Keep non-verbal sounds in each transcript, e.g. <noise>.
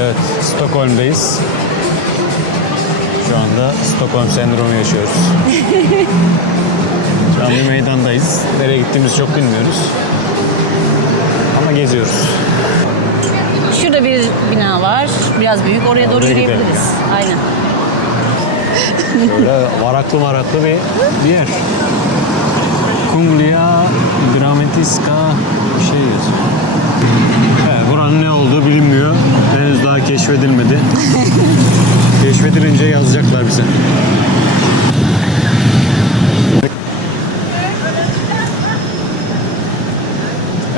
Evet, Stockholm'dayız. Şu anda Stockholm sendromu yaşıyoruz. Şu an bir meydandayız. Nereye gittiğimizi çok bilmiyoruz. Ama geziyoruz. Şurada bir bina var. Biraz büyük. Oraya doğru Oraya gidelim yürüyebiliriz. Aynen. Böyle varaklı maraklı bir, bir yer. Kunglia Dramatiska bir şey yazıyor. Evet, buranın ne olduğu bilinmiyor. Daha keşfedilmedi. <laughs> Keşfedilince yazacaklar bize.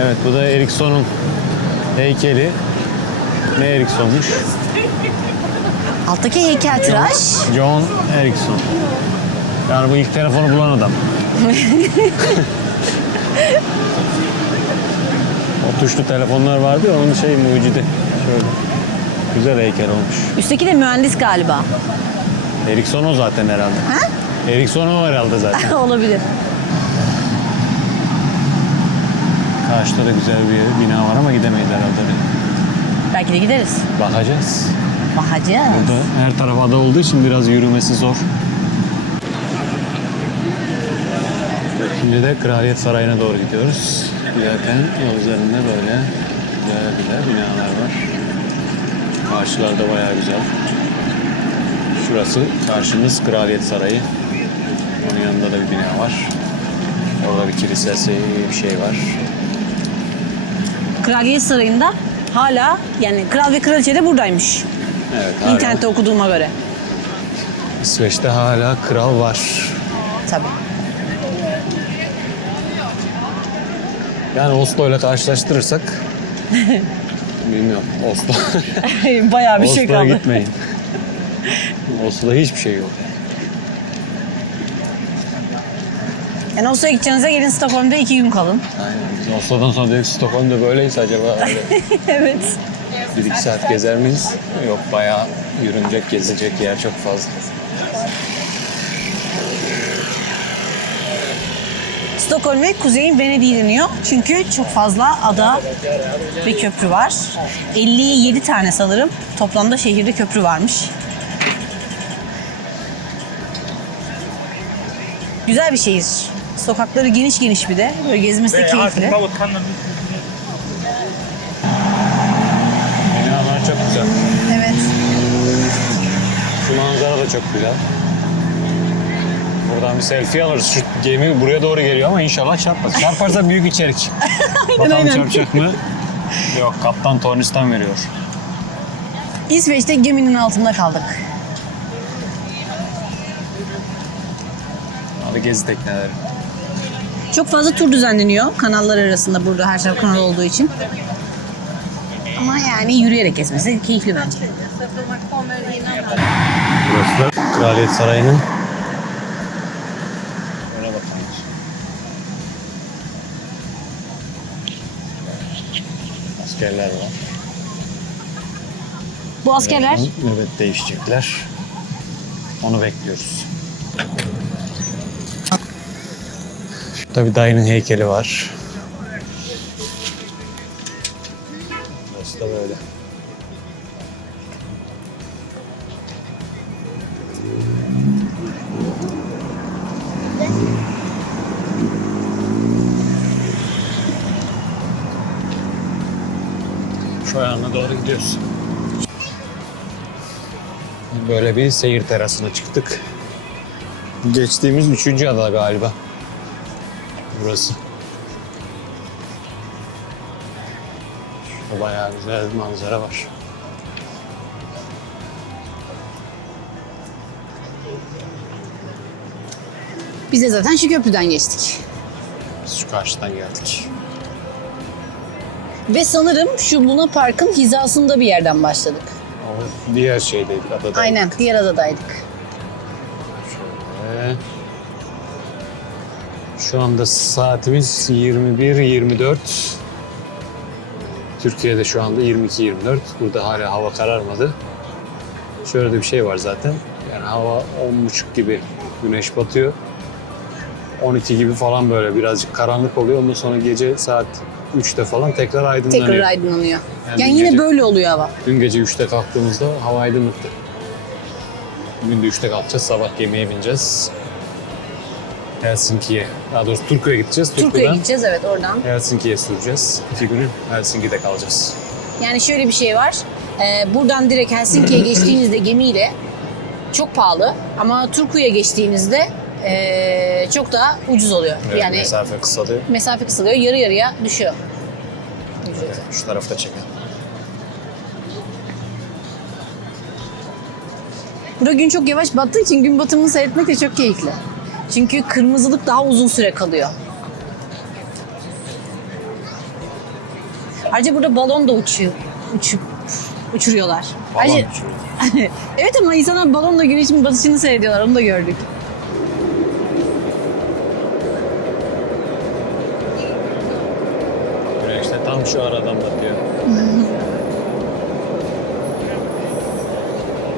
Evet bu da Ericsson'un heykeli. Ne Ericsson'muş? Alttaki heykeltıraş. John Ericsson. Yani bu ilk telefonu bulan adam. <laughs> o tuşlu telefonlar vardı ya onun şey mucidi. Şöyle. Güzel heykel olmuş. Üstteki de mühendis galiba. Ericsson o zaten herhalde. Ha? Ericsson o herhalde zaten. <laughs> Olabilir. Karşıda da güzel bir bina var ama gidemeyiz herhalde. Belki de gideriz. Bakacağız. Bakacağız. Burada her taraf ada olduğu için biraz yürümesi zor. Şimdi de Kraliyet Sarayı'na doğru gidiyoruz. Giderken yol üzerinde böyle güzel güzel binalar var. Karşılarda bayağı güzel. Şurası karşımız Kraliyet Sarayı. Onun yanında da bir bina var. Orada bir kilisesi bir şey var. Kraliyet Sarayı'nda hala yani kral ve kraliçe de buradaymış. Evet, hala İnternette okuduğuma göre. İsveç'te hala kral var. Tabii. Yani Oslo ile karşılaştırırsak <laughs> bilmiyorum Oslo. <laughs> Bayağı bir şey Oslo'ya kaldı. gitmeyin. Oslo'da hiçbir şey yok. Yani Oslo'ya gideceğinize gelin Stockholm'da iki gün kalın. Aynen. Biz Oslo'dan sonra dedik Stockholm'da böyleyiz acaba. Öyle <laughs> evet. bir iki saat gezer miyiz? Yok bayağı yürünecek, gezilecek yer çok fazla. Stockholm ve Kuzey'in Venedik'i deniyor. Çünkü çok fazla ada ve köprü var. 57 tane sanırım. Toplamda şehirde köprü varmış. Güzel bir şehir. Sokakları geniş geniş bir de. Böyle gezmesi de keyifli. Binalar çok güzel. Evet. Şu manzara da çok güzel. Buradan bir selfie alırız. Şu gemi buraya doğru geliyor ama inşallah çarpmaz. Çarparsa büyük içerik. <laughs> Bakalım aynen. çarpacak mı? Yok kaptan tornistan veriyor. İsveç'te geminin altında kaldık. Hadi gezi tekneleri. Çok fazla tur düzenleniyor kanallar arasında burada her taraf kanal olduğu için. Ama yani yürüyerek gezmesi keyifli bence. Burası da Kraliyet Sarayı'nın Ona bakalım. Askerler var. Bu askerler Evet değişecekler. Onu bekliyoruz. Tabii dayının heykeli var. Burası da böyle. Şu yana doğru gidiyoruz. Böyle bir seyir terasına çıktık. Geçtiğimiz üçüncü ada galiba. Burası. O bayağı güzel manzara var. biz de zaten şu köprüden geçtik. Biz şu karşıdan geldik. Ve sanırım şu Luna Park'ın hizasında bir yerden başladık. Diğer şeydeydik adada. Aynen diğer adadaydık. Şöyle. Şu anda saatimiz 21.24. Türkiye'de şu anda 22.24. Burada hala hava kararmadı. Şöyle de bir şey var zaten. Yani hava 10.30 gibi güneş batıyor. 12 gibi falan böyle birazcık karanlık oluyor. Ondan sonra gece saat 3'te falan tekrar aydınlanıyor. Tekrar aydınlanıyor. Yani Yani, yine gece- böyle oluyor hava. Dün gece 3'te kalktığımızda hava aydınlıktı. Bugün de 3'te kalkacağız. Sabah gemiye bineceğiz. Helsinki'ye. Daha doğrusu Turku'ya gideceğiz. Turku'ya gideceğiz evet oradan. Helsinki'ye süreceğiz. İki günü Helsinki'de kalacağız. Yani şöyle bir şey var. Ee, buradan direkt Helsinki'ye geçtiğinizde gemiyle çok pahalı ama Turku'ya geçtiğinizde ee, çok daha ucuz oluyor. Evet, yani mesafe. mesafe kısalıyor. kısalıyor, yarı yarıya düşüyor. Şu tarafta çekelim. Burada gün çok yavaş battığı için gün batımını seyretmek de çok keyifli. Çünkü kırmızılık daha uzun süre kalıyor. Ayrıca burada balon da uçuyor. Uçup uçuruyorlar. Balon Ayrıca- <laughs> evet ama insanlar balonla güneşin batışını seyrediyorlar. Onu da gördük. Şu aradan batıyor.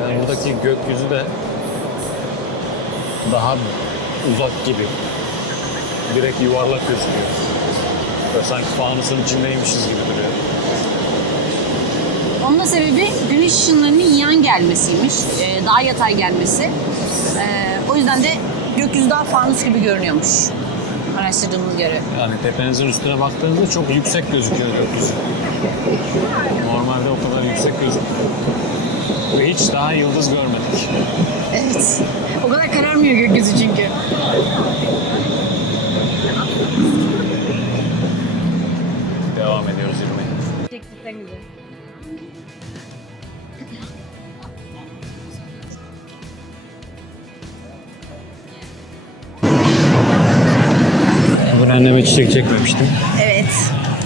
yani buradaki gökyüzü de daha uzak gibi. Direkt yuvarlak gözüküyor. Böyle sanki fanusun içindeymişiz gibi duruyor. Onun sebebi güneş ışınlarının yan gelmesiymiş. Ee, daha yatay gelmesi. Ee, o yüzden de gökyüzü daha fanus gibi görünüyormuş. Araştırdığımız göre. Yani tepenizin üstüne baktığınızda çok yüksek gözüküyor gökyüzü. Normalde o kadar yüksek gözükmüyor. Ve hiç daha yıldız görmedik. Evet. O kadar kararmıyor gökyüzü çünkü. Devam ediyoruz yürümeye. Ben anneme çiçek çekmemiştim. Evet.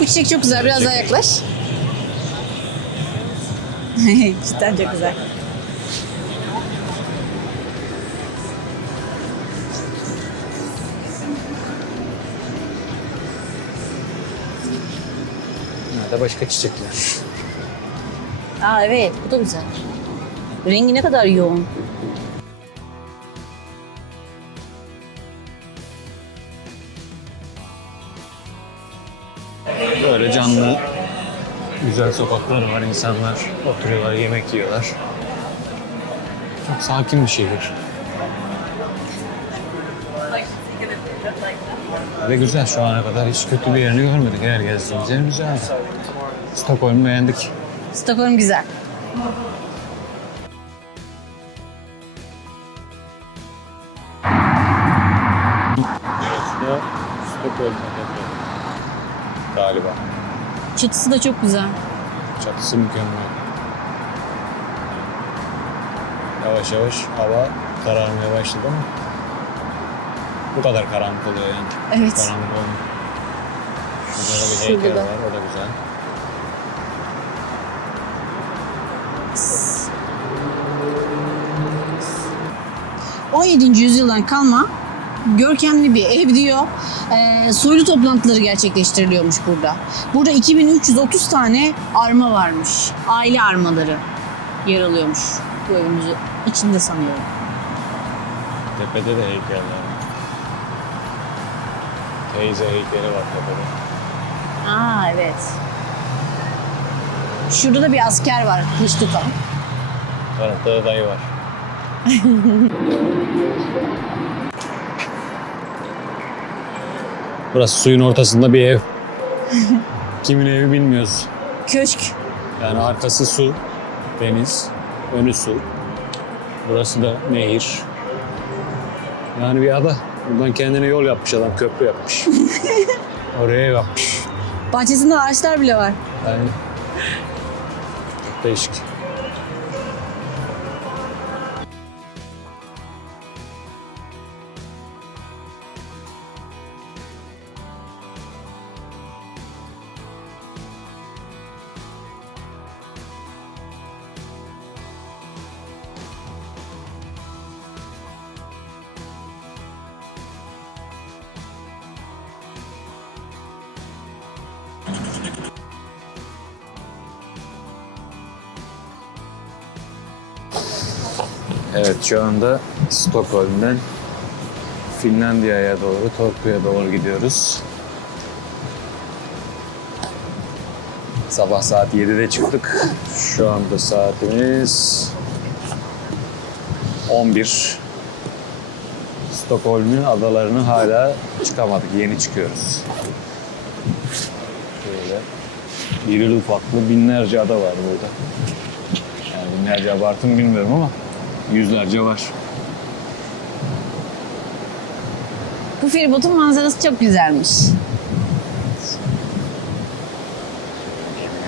Bu çiçek çok güzel. Biraz daha yaklaş. <laughs> Cidden çok güzel. Nerede başka çiçekler? Aa evet. Bu da güzel. Rengi ne kadar yoğun. Böyle canlı, güzel sokaklar var. insanlar oturuyorlar, yemek yiyorlar. Çok sakin bir şehir. Ve güzel şu ana kadar hiç kötü bir yerini görmedik. Her gezdiğimiz yer güzeldi. Stockholm'u beğendik. Stockholm güzel. Çatısı da çok güzel. Çatısı mükemmel. Yavaş yavaş hava kararmaya başladı ama bu kadar karanlık oluyor yani. Evet. Karanlık olmuyor. Burada da bir Şurada heykel da. var, o da güzel. Hı. 17. yüzyıldan kalma görkemli bir ev diyor. Ee, soylu toplantıları gerçekleştiriliyormuş burada. Burada 2330 tane arma varmış. Aile armaları yer alıyormuş bu evimizin içinde sanıyorum. Tepede de heykeller var. Teyze heykeli var tepede. Aa evet. Şurada da bir asker var kılıç tutan. Tarafta da dayı var. <laughs> Burası suyun ortasında bir ev. <laughs> Kimin evi bilmiyoruz. Köşk. Yani arkası su, deniz, önü su. Burası da nehir. Yani bir ada. Buradan kendine yol yapmış adam, köprü yapmış. <laughs> Oraya yapmış. Bahçesinde ağaçlar bile var. Yani değişik. Evet şu anda Stockholm'den Finlandiya'ya doğru, Turku'ya doğru gidiyoruz. Sabah saat 7'de çıktık. Şu anda saatimiz 11. Stockholm'un adalarını hala çıkamadık. Yeni çıkıyoruz. Şöyle irili ufaklı binlerce ada var burada. Yani binlerce abartı mı bilmiyorum ama yüzlerce var. Bu feribotun manzarası çok güzelmiş.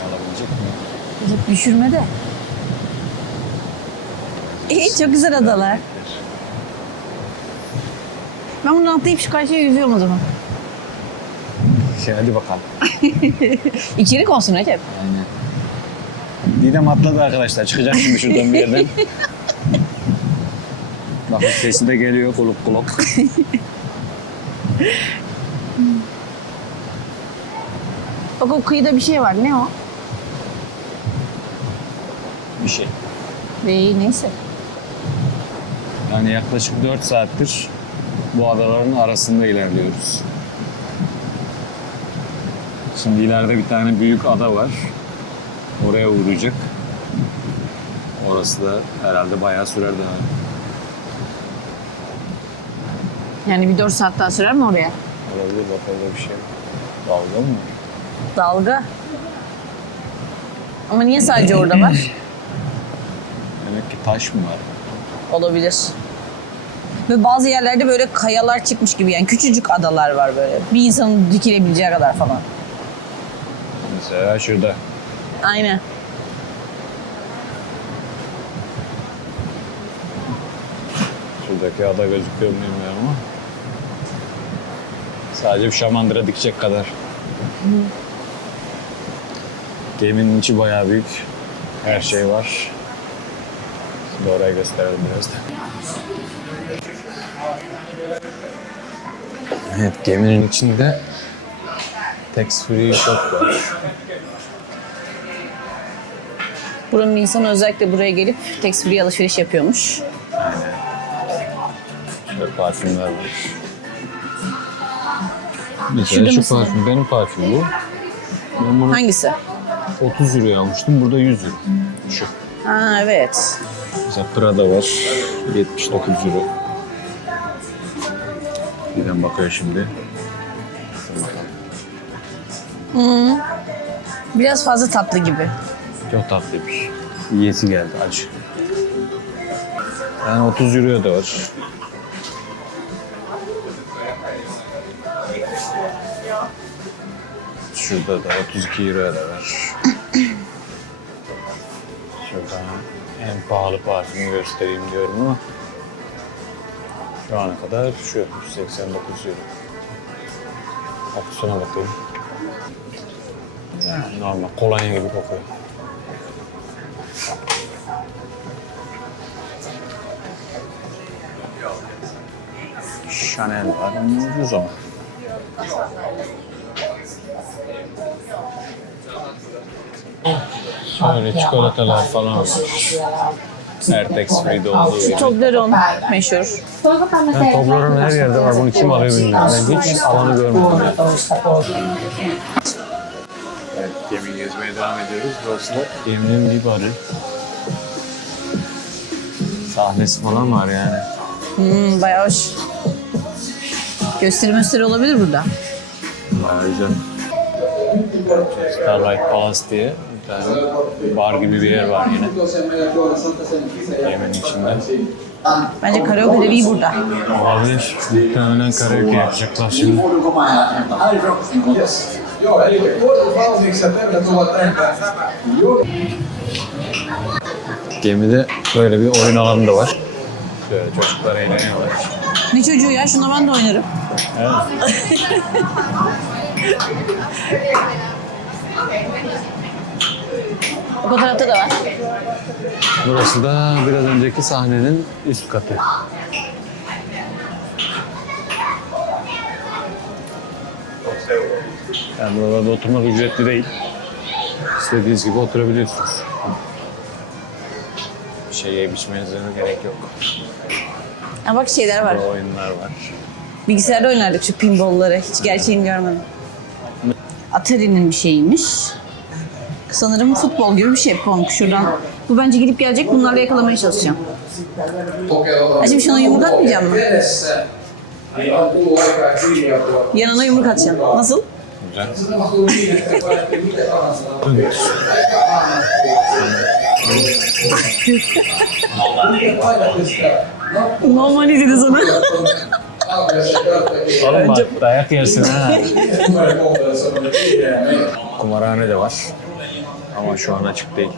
Alabilecek düşürme de. İyi çok güzel adalar. Ben bunu atlayıp şu karşıya yüzüyorum o zaman. Şey, hadi bakalım. <laughs> İçerik olsun Recep. Aynen. Didem atladı arkadaşlar. Çıkacak şimdi şuradan bir yerden. <laughs> Bakın sesi de geliyor kuluk kuluk. <laughs> Bak o kıyıda bir şey var. Ne o? Bir şey. Ee, neyse. Yani yaklaşık 4 saattir bu adaların arasında ilerliyoruz. Şimdi ileride bir tane büyük ada var. Oraya uğrayacak. Orası da herhalde bayağı sürer daha. Yani bir 4 saat daha sürer mi oraya? Olabilir bak orada bir şey. Dalga mı? Dalga. Ama niye sadece orada var? <clears throat> Demek ki taş mı var? Olabilir. Ve bazı yerlerde böyle kayalar çıkmış gibi yani küçücük adalar var böyle. Bir insanın dikilebileceği kadar falan. Mesela şurada. Aynen. Şuradaki ada gözüküyor mu bilmiyorum ama. Sadece bir şamandıra dikecek kadar. Geminin içi bayağı büyük. Her şey var. Şimdi orayı gösterelim biraz da. Evet geminin içinde tax free shop var. Buranın insanı özellikle buraya gelip tax free alışveriş yapıyormuş. Şöyle parfümler var. Mesela şu parfüm, benim parfüm bu. Ben bunu Hangisi? 30 euroya almıştım, burada 100 euro. Şu. Ha evet. Mesela Prada var, 79 euro. Birden bakıyor şimdi. Biraz fazla tatlı gibi. Çok tatlıymış. Yiyesi geldi, acı. Yani 30 euroya da var. Şurada da 32 euroya da var. Şuradan en pahalı parfümü göstereyim diyorum ama şu ana kadar şu 189 euro. Kokusuna bakayım. Yani normal kolonya gibi kokuyor. Chanel var ucuz ama. Şöyle çikolatalar falan var. Ertex Free'de olduğu gibi. Toblerone meşhur. Yani Toblerone her yerde var. Bunu kim alıyor bilmiyorum. Ben hiç alanı görmedim. Yani. Evet, gemi gezmeye devam ediyoruz. Burası da geminin bir barı. Sahnesi falan var yani. Hmm, bayağı hoş. Gösteri gösteri olabilir burada. Bayağı güzel. Starlight Palace diye tane bar gibi bir yer var yine. Geminin içinde. Bence karaoke de iyi burada. Olabilir. Muhtemelen karaoke yapacaklar şimdi. Gemide böyle bir oyun alanı da var. Şöyle çocuklar eğleniyorlar. Ne çocuğu ya? Şuna ben de oynarım. Evet. <laughs> O tarafta da var. Burası da biraz önceki sahnenin üst katı. Yani buralarda oturmak ücretli değil. İstediğiniz gibi oturabiliyorsunuz. Bir şey yiyip içmenize gerek yok. Ha bak şeyler var. Burada oyunlar var. Bilgisayarda oynardık şu pinballları. Hiç gerçeğini görmedim. Atari'nin bir şeyiymiş. Sanırım futbol gibi bir şey Pong şuradan. Bu bence gidip gelecek bunlarla yakalamaya çalışacağım. Ha şimdi şuna yumruk atmayacağım mı? Yanına yumruk atacağım. Nasıl? Güzel. Normali dedi sana. Oğlum bak dayak yersin ha. <laughs> Kumarhane de var. Ama şu an açık değil.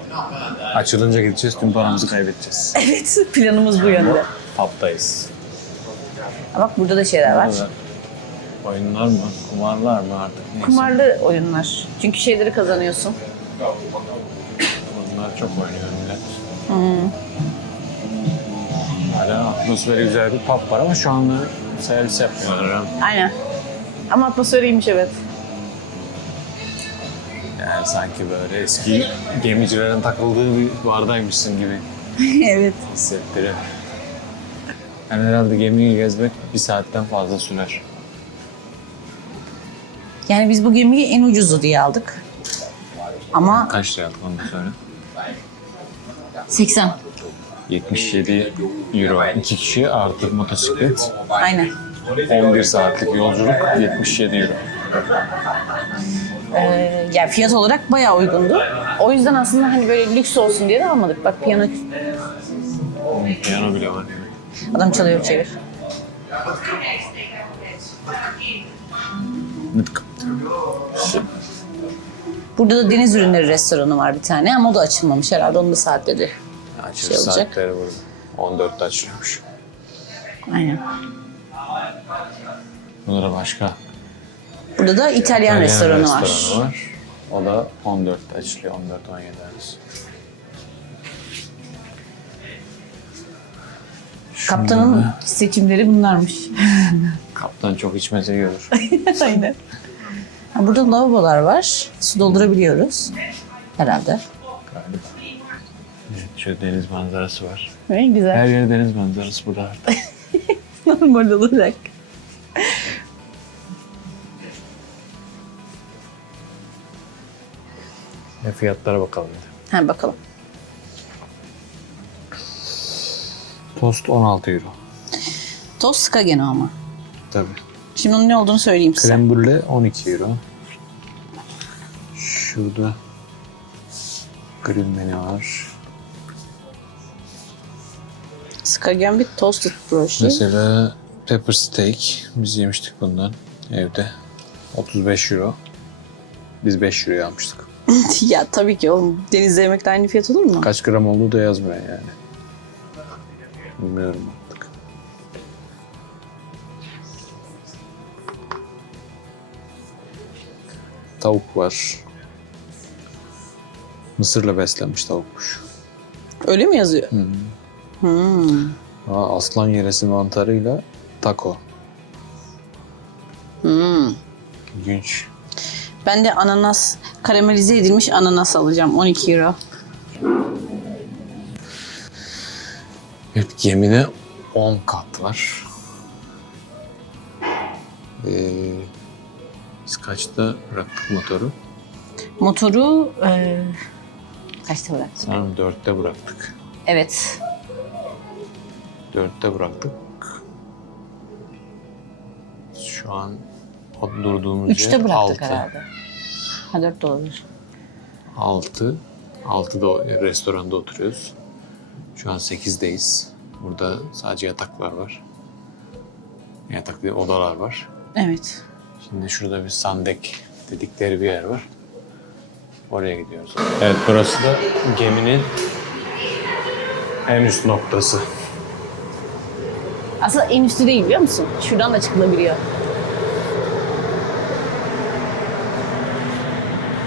Açılınca gideceğiz, tüm paramızı kaybedeceğiz. <laughs> evet planımız bu yönde. Pub'dayız. Ha, Bak burada da şeyler var. Oyunlar mı, kumarlar mı artık neyse. Kumarlı oyunlar. Çünkü şeyleri kazanıyorsun. Bunlar çok oynuyor millet. Hala atmosferi güzel bir pub var ama şu anda servis yapmıyorlar. ha. Aynen. Ama atmosferiymiş evet. Yani sanki böyle eski gemicilerin takıldığı bir bardaymışsın gibi <laughs> evet. hissettirir. Yani herhalde gemiyi gezmek bir saatten fazla sürer. Yani biz bu gemiyi en ucuzu diye aldık. Ama Kaç lira onu da söyle. 80. 77 euro. iki kişi artı motosiklet. Aynen. 11 saatlik yolculuk 77 euro. Ee, yani fiyat olarak bayağı uygundu. O yüzden aslında hani böyle lüks olsun diye de almadık. Bak piyano Piyano bile var. adam çalıyor çevir. Burada da deniz ürünleri restoranı var bir tane ama o da açılmamış herhalde. Onun da saatleri. Açılış Şey olacak. saatleri burada. 14'te açılıyormuş. Aynen. Burada da başka Burada da İtalyan, İtalyan restoranı, var. restoranı var. O da 14'te açılıyor. 14-17 arası. Kaptanın seçimleri bunlarmış. <laughs> Kaptan çok içme seviyor. <laughs> Aynen. Burada lavabolar var. Su doldurabiliyoruz. Herhalde. Galiba. Evet, şöyle deniz manzarası var. Ne güzel. Her yer deniz manzarası burada artık. <laughs> Normal olarak. Ve fiyatlara bakalım. bir de. Ha bakalım. Tost 16 euro. Tost Skagen ama. Tabii. Şimdi onun ne olduğunu söyleyeyim size. Krem brulee 12 euro. Şurada grill menü var. Skagen bir toasted broşi. Mesela pepper steak. Biz yemiştik bundan evde. 35 euro. Biz 5 euro almıştık. <laughs> ya tabii ki oğlum denizde yemekle aynı fiyat olur mu? Kaç gram olduğu da yazmıyor yani. Bilmiyorum artık. Tavuk var. Mısırla beslenmiş tavukmuş. Öyle mi yazıyor? Hmm. Aa, aslan yeresi mantarıyla taco. Hmm. İlginç. Ben de ananas, karamelize edilmiş ananas alacağım 12 euro. Evet gemide 10 kat var. Ee, biz kaçta bıraktık motoru? Motoru e, kaçta bıraktım? Sanırım 4'te bıraktık. Evet. 4'te bıraktık. Şu an durduğumuz 3'te yer bıraktık 6. herhalde. Ha 4 de olabilir. 6. 6'da o- restoranda oturuyoruz. Şu an 8'deyiz. Burada sadece yataklar var. Yatak değil, odalar var. Evet. Şimdi şurada bir sandek dedikleri bir yer var. Oraya gidiyoruz. Evet burası da geminin en üst noktası. Aslında en üstü değil biliyor musun? Şuradan da çıkılabiliyor.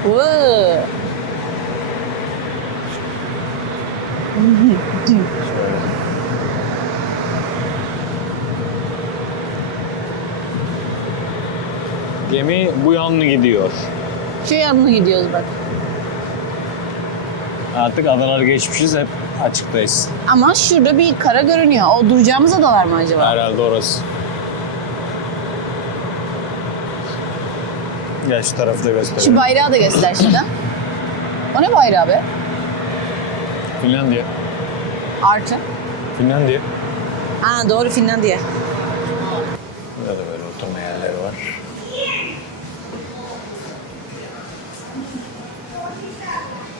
Wow. Gemi bu yanlı gidiyor. Şu yanına gidiyoruz bak. Artık adaları geçmişiz hep açıktayız. Ama şurada bir kara görünüyor. O duracağımız adalar mı acaba? Herhalde orası. Gel şu tarafı da göster. Şu bayrağı da göster şuradan. O ne bayrağı be? Finlandiya. Artı. Finlandiya. Ha doğru Finlandiya. Burada da böyle oturma yerleri var.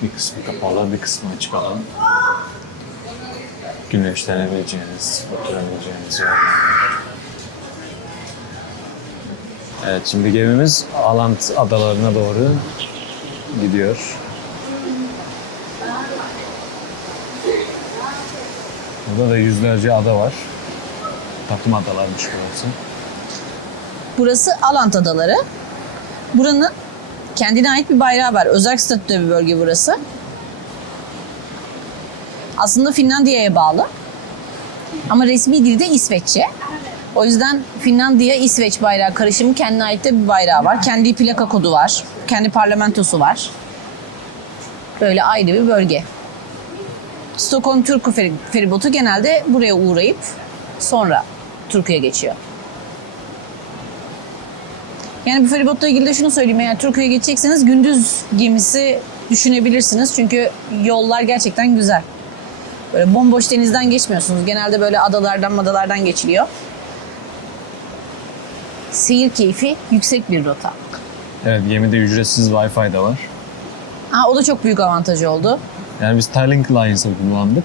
Bir kısmı kapalı, bir kısmı açık alan. Güneşlenebileceğiniz, oturabileceğiniz yerler. Evet, şimdi gemimiz Alant adalarına doğru gidiyor. Burada da yüzlerce ada var. Takım adalarmış burası. Burası Alant Adaları. Buranın kendine ait bir bayrağı var. Özel statüde bir bölge burası. Aslında Finlandiya'ya bağlı. Ama resmi dilde İsveççe. O yüzden Finlandiya İsveç bayrağı karışımı kendine ait de bir bayrağı var. Kendi plaka kodu var. Kendi parlamentosu var. Böyle ayrı bir bölge. Stockholm Turku feri- feribotu genelde buraya uğrayıp sonra Turku'ya geçiyor. Yani bu feribotla ilgili de şunu söyleyeyim. Eğer Turku'ya geçecekseniz gündüz gemisi düşünebilirsiniz. Çünkü yollar gerçekten güzel. Böyle bomboş denizden geçmiyorsunuz. Genelde böyle adalardan madalardan geçiliyor. Seyir keyfi yüksek bir rota. Evet gemide ücretsiz Wi-Fi de var. Ha, o da çok büyük avantajı oldu. Yani biz Starlink Alliance'ı kullandık.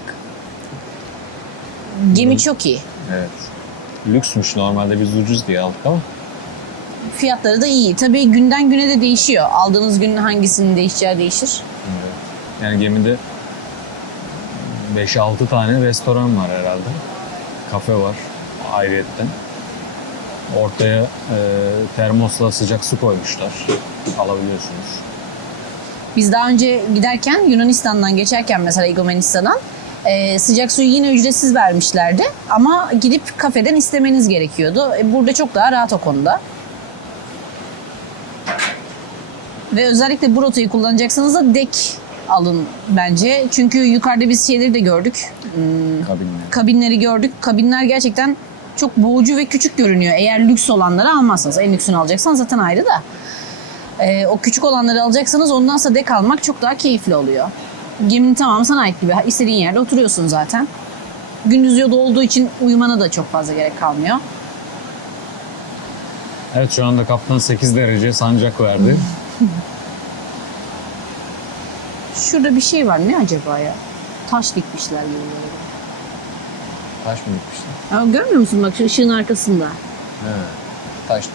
Gemi çok iyi. Evet. Lüksmüş normalde biz ucuz diye aldık ama. Fiyatları da iyi. Tabii günden güne de değişiyor. Aldığınız gün hangisinin değişeceği değişir. Yani gemide 5-6 tane restoran var herhalde. Kafe var ayrıyetten. Ortaya e, termosla sıcak su koymuşlar. Alabiliyorsunuz. Biz daha önce giderken Yunanistan'dan geçerken mesela Igomenistan'a e, sıcak suyu yine ücretsiz vermişlerdi. Ama gidip kafeden istemeniz gerekiyordu. E, burada çok daha rahat o konuda. Ve özellikle bu rotayı kullanacaksanız da dek alın bence. Çünkü yukarıda biz şeyleri de gördük. Kabinler. Kabinleri gördük. Kabinler gerçekten çok boğucu ve küçük görünüyor. Eğer lüks olanları almazsanız. En lüksünü alacaksanız zaten ayrı da. Ee, o küçük olanları alacaksanız ondan sonra dek almak çok daha keyifli oluyor. Geminin tamamı sana ait gibi. İstediğin yerde oturuyorsun zaten. Gündüz yolda olduğu için uyumana da çok fazla gerek kalmıyor. Evet şu anda kaptan 8 derece sancak verdi. Şurada bir şey var. Ne acaba ya? Taş dikmişler gibi böyle. Taş mı gitmişler? Ya görmüyor musun bak şu ışığın arkasında? Evet. Taştır.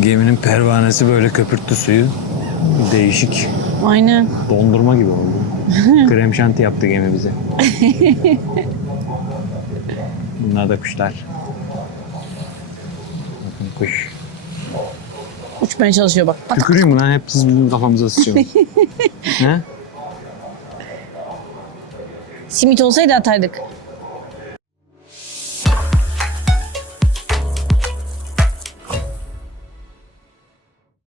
Geminin pervanesi böyle köpürttü suyu. Değişik. Aynen. Dondurma gibi oldu. <laughs> Krem şanti yaptı gemi bize. <laughs> Bunlar da kuşlar. Bakın kuş. Uçmaya çalışıyor bak. Bak. Tüküreyim mi lan? Hep siz bizim kafamıza sıçıyorsunuz. <laughs> He? Simit olsaydı atardık.